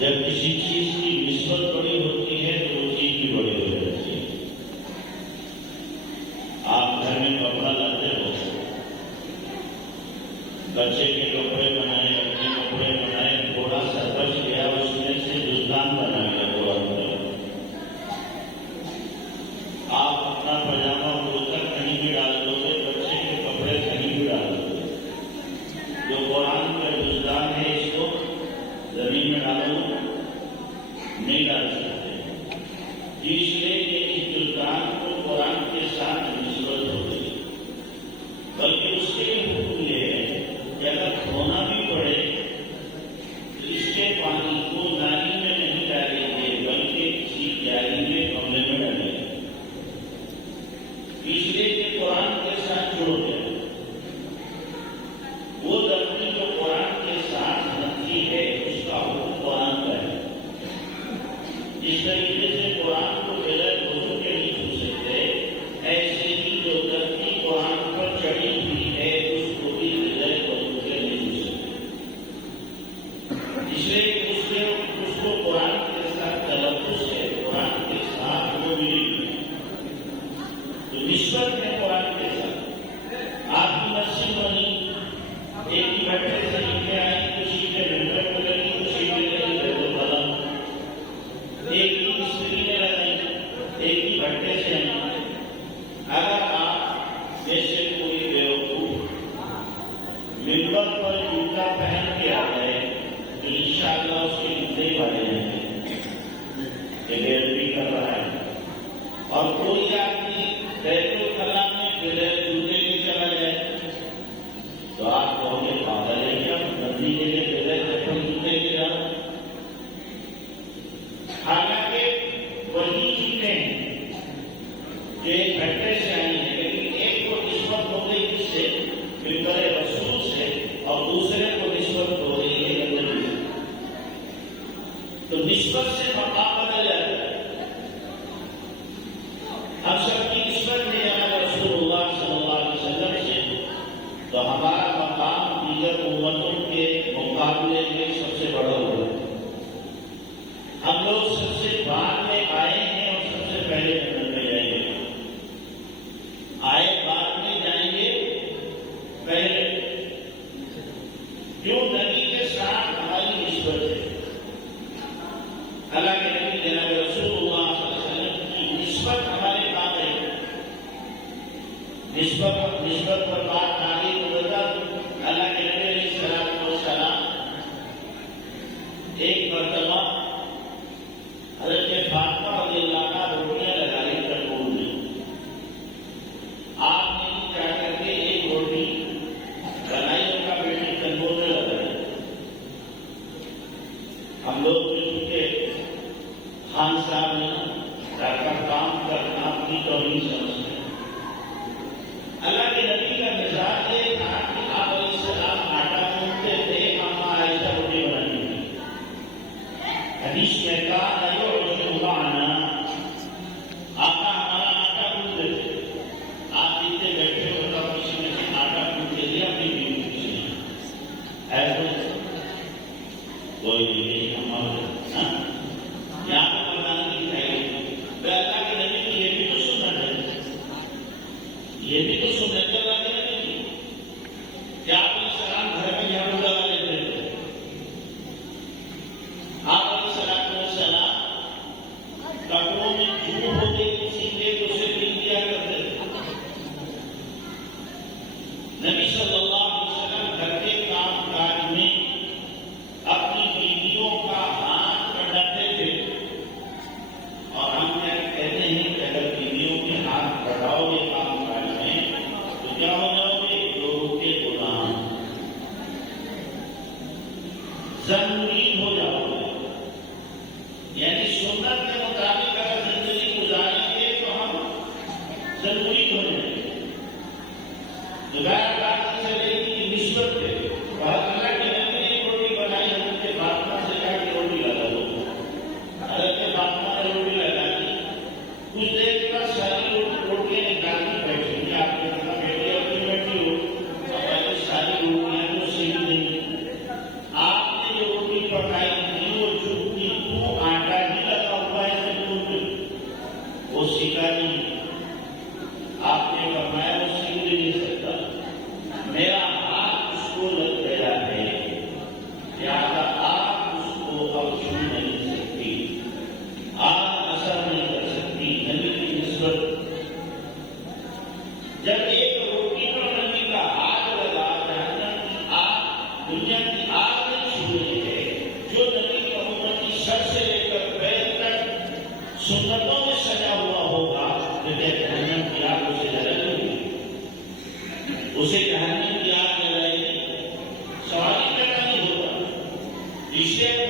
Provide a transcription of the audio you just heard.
جب کسی چیز کی نسبت بڑی ہوتی ہے تو وہ چیز بھی بڑی ہو جاتی ہے. آپ گھر میں کپڑا لاتے ہو، بچے کے کپڑے بنائے، اپنے کپڑے بنائے، تھوڑا سا بچ گیا، اس میں سے دستان بنا گیا. آپ اپنا پاجامہ دھو کر کہیں بھی ڈال دو گے، بچے کے کپڑے کہیں بھی ڈال دو گے. جو قرآن کا دستان ہے اس کو زمین میں ڈالو نہیں ڈال سکتے، اس لیے کہ اس دستان کو قرآن کے ساتھ نسبت ہو گئی. بلکہ اس کے حکم یہ ہے کہ اگر کھونا بھی پڑے تو اس کے پانی کو نالی میں نہیں ڈالیں گے بلکہ کسی جالی میں کمرے میں ڈالیں گے، اس لیے کہ قرآن کے ساتھ جڑ گیا. وہ زمین جو قرآن کے ساتھ نتی ہے اس کا حکم قرآن کا ہے. اس طریقے سے قرآن کو بغیر وضو کے نہیں چھو سکتے، ایسے ہی جو دھرتی قرآن پر چڑھی ہوئی ہے اس کو بھی بغیر وضو کے نہیں چھو سکتے. اس لیے اس کو قرآن کے ساتھ تلفظ ہے، قرآن کے ساتھ وہ ملی تو نسبت ہے قرآن کے ساتھ. آپ کی مسجد بنی، ایک ہی بیٹھے سے لکھے آئی، کسی کے ممبر کو لگی، کسی کے لگی قلم، ایک ہی مستری نے لگائی، ایک ہی بھٹے سے آئی. اگر آپ جیسے کوئی بیوقوف ممبر پر جوتا پہن کے آ گئے تو انشاءاللہ اس کے جوتے والے ہیں کہ بےادبی کر رہا ہے. اور کوئی آدمی بیت الخلا میں بغیر جوتے کے چلا جائے تو آپ کہو گے پاگل ہے کیا، گندی جگہ بغیر چپل جوتے کے جاؤ. حالانکہ وہی چیزیں جو ایک گھنٹے سے آئی ہیں، لیکن ایک کو نسبت ہو گئی اس سے ممبر رسول سے اور دوسرے کو نسبت ہو گئی ہے گندگی سے. تو نسبت سے مقام بدل جاتا ہے. ہم سب کی نسبت ہے جناب رسول اللہ صلی اللہ علیہ وسلم سے، تو ہمارا مقام دیگر امتوں کے مقابلے میں سب سے بڑا ہوگا. ہم لوگ سب سے بعد میں آئے ہیں اور سب سے پہلے جنت میں جائیں گے. آئے بعد میں جائیں گے پہلے، کیوں؟ نبی کے ساتھ ہماری نسبت ہے. اللہ کے نبی جناب رسول اللہ صلی اللہ علیہ وسلم کی نسبت ہمارے کام ہے. نسبت پر بات آگے تو بتا دوں. اللہ کے نبی علیہ السلام ایک مرتبہ حضرت فاطمہ رضی اللہ عنہا روٹیاں لگائی تنور میں. آپ نے کیا کر کے ایک روٹی بنائی، ان کا بیٹی تنور میں لگائی. ہم لوگ مل کے خان صاحب نے گھر کا کام کرنا اپنی توہین سمجھتے ہیں. اللہ کے نبی کا مزاج یہ تھا کہ آپ علیہ السلام آٹا گوندتے تھے، اما عائشہ روٹی بناتی تھی. حدیث میں کہا آقا ہمارا آٹا گوندتے تھے. آپ جتنے بیٹھے ہو تو کسی نے سے آٹا گوند کے لیا اپنی بیوی کسی نے ایسے کوئی نہیں. ہمارے یہاں پہ بتانے کی چاہیے اللہ کے نبی کی یہ بھی تو سنت ہے، یہ بھی تو سنت ہے اللہ کے نبی کی. کیا آپ علیہ السلام گھر میں جھاڑو لگا لیتے تھے؟ آپ علیہ السلام کپڑوں میں جھوٹ ہوتے کسی کے اسے نہیں کیا کرتے تھے. نبی صلی اللہ علیہ وسلم گھر کے کام کاج میں اپنی بیویوں کا ہاتھ بڑھاتے تھے. اور ہم کہتے ہیں کہ اگر بیویوں کے ہاتھ بڑھاؤ گے کام کاج میں تو کیا ہو جاؤ گے؟ لوگوں کے غلام، ضروری ہو جاؤ گے. یعنی سنت کے مطابق اگر زندگی گزاریں گے تو ہم ضروری ہو جائیں گے. غیر بات چلے گی نسبت پہ. اللہ کے نبی نے روٹی بنائی، حضرت فاطمہ سے کہا کہ روٹی لگا دو. حضرت فاطمہ نے روٹی لگا دی. کچھ دیر بعد ساری روٹیاں نکال کے بیٹھی. آپ نے کہا بیٹی اپنی بیٹھی ہو، ہماری ساری روٹیاں تو صحیح نہیں. آپ نے جو روٹی پکائی دنیا کی آگ نہیں چھوڑی ہے. جو نبی کا امتی سر سے لے کر پیر تک سنتوں میں سجا ہوا ہوگا تو کیا جہنم کی آگ اسے جلائے گی؟ اسے جہنم کی آگ جلائے گی؟ سوال ہی پیدا نہیں ہوگا. اسے